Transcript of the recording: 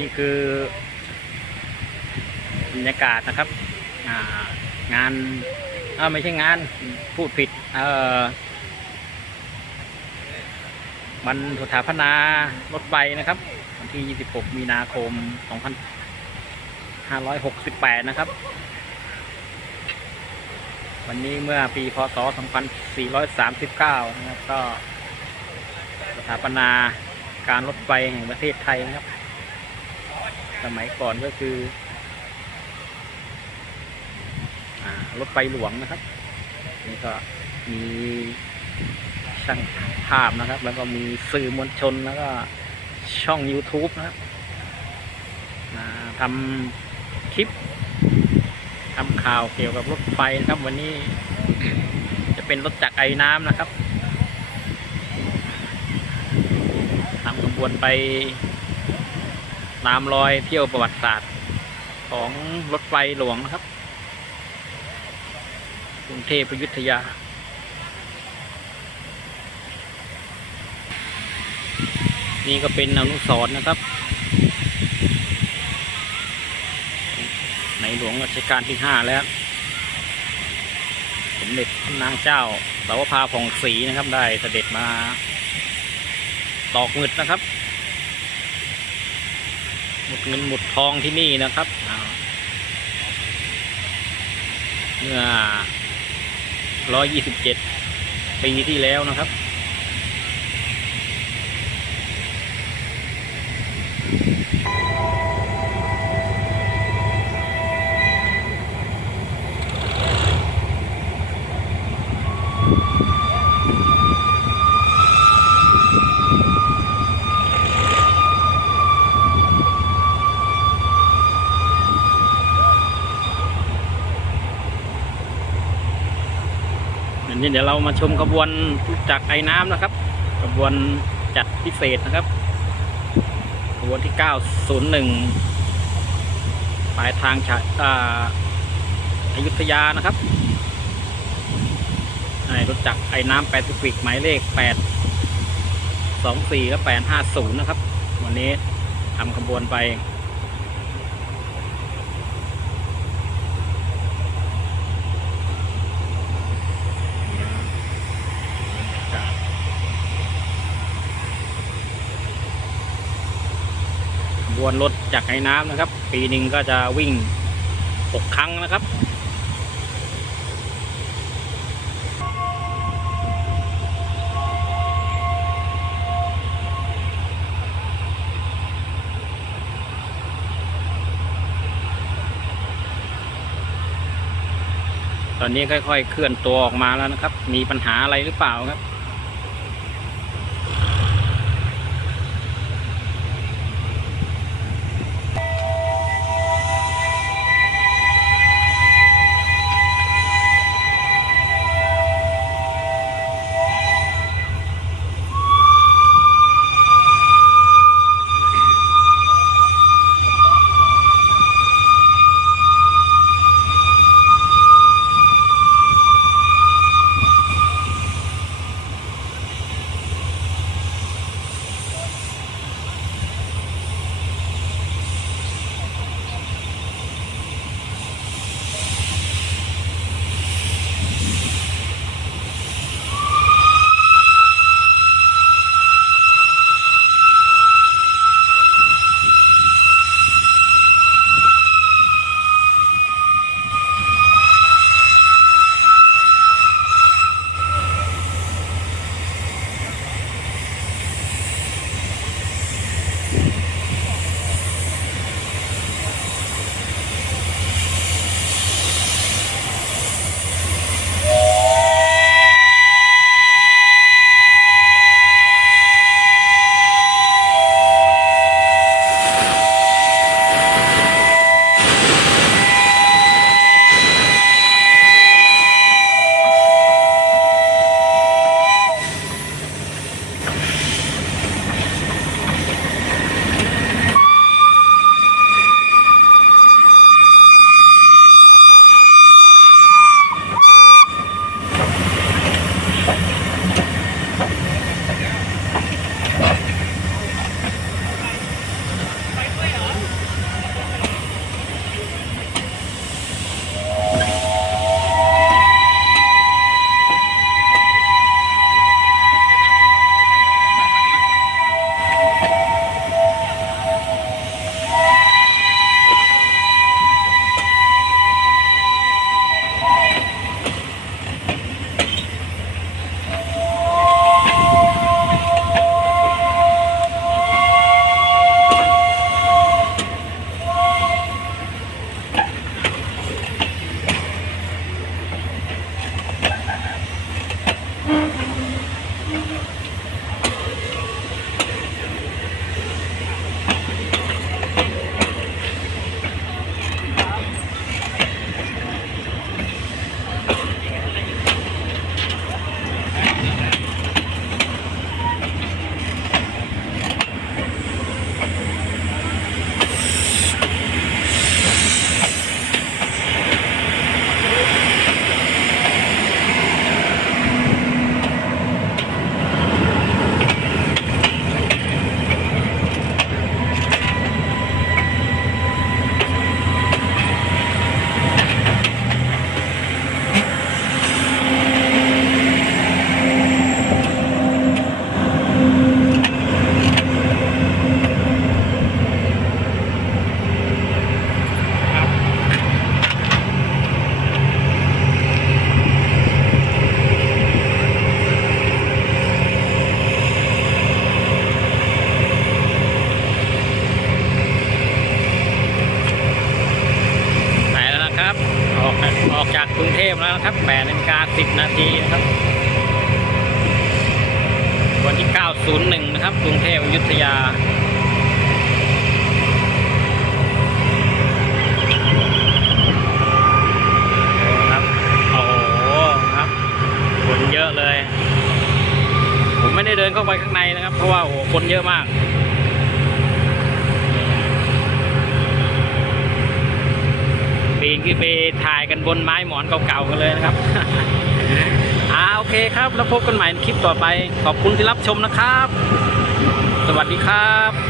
นี่คือบรรยากาศนะครับางานเออไม่ใช่งานพูดผิดเออวันสถาปนารถไฟนะครับวันที่ 26 มีนาคม 2568 นะครับ วันนี้เมื่อปีพศ 2439 นะครับก็สถาปนาการรถไฟแห่งประเทศไทยนะครับ สมัยก่อนก็คือรถไฟหลวงนะครับ นี่ก็มีช่างภาพนะครับ แล้วก็มีสื่อมวลชนแล้วก็ช่อง YouTube นะครับทำคลิปทำข่าวเกี่ยวกับรถไฟนะครับวันนี้ จะเป็นรถจักรไอ้น้ำนะครับนำขบวนไป ตามรอยเที่ยวประวัติศาสตร์ของรถไฟหลวงนะครับกรุงเทพอยุธยา นี่ก็เป็นอนุสรณ์นะครับ ในหลวงรัชกาลที่ห้าแล้วสมเด็จพระนางเจ้าสาวภาผ่องศรีนะครับ ได้เสด็จมาตอกมึดนะครับ มุดเงินหมุดทองที่นี่นะครับอ่าเมื่อ127 ปีที่แล้วนะครับ นนี้เดี๋ยวเรามาชมขบวนจากไอ้น้ำนะครับขบวนจัดพิเศษนะครับขบวนที่ 901 ปลายทางฉะอ่าอยุธยานะครับรถจักรไอ้น้ำแปซิฟิกหมายเลข 8 24และ850 นะครับ วันนี้ทำขบวนไป วนรถจากไอ้น้ำนะครับ ปีหนึ่งก็จะวิ่ง 6 ครั้งนะครับ ตอนนี้ค่อย ๆ เคลื่อนตัวออกมาแล้วนะครับ มีปัญหาอะไรหรือเปล่าครับ 8นาฬิกา10 นาทีนะครับ วันที่ 901 นะครับ กรุงเทพอยุธยาครับโอ้โหครับคนเยอะเลย ผมไม่ได้เดินเข้าไปข้างในนะครับ เพราะว่าโอ้คนเยอะมาก ปีน ขึ้นไปถ่ายกันบนไม้หมอนเก่าๆกันเลยนะครับอ่าโอเคครับ แล้วพบกันใหม่ในคลิปต่อไป ขอบคุณที่รับชมนะครับ สวัสดีครับ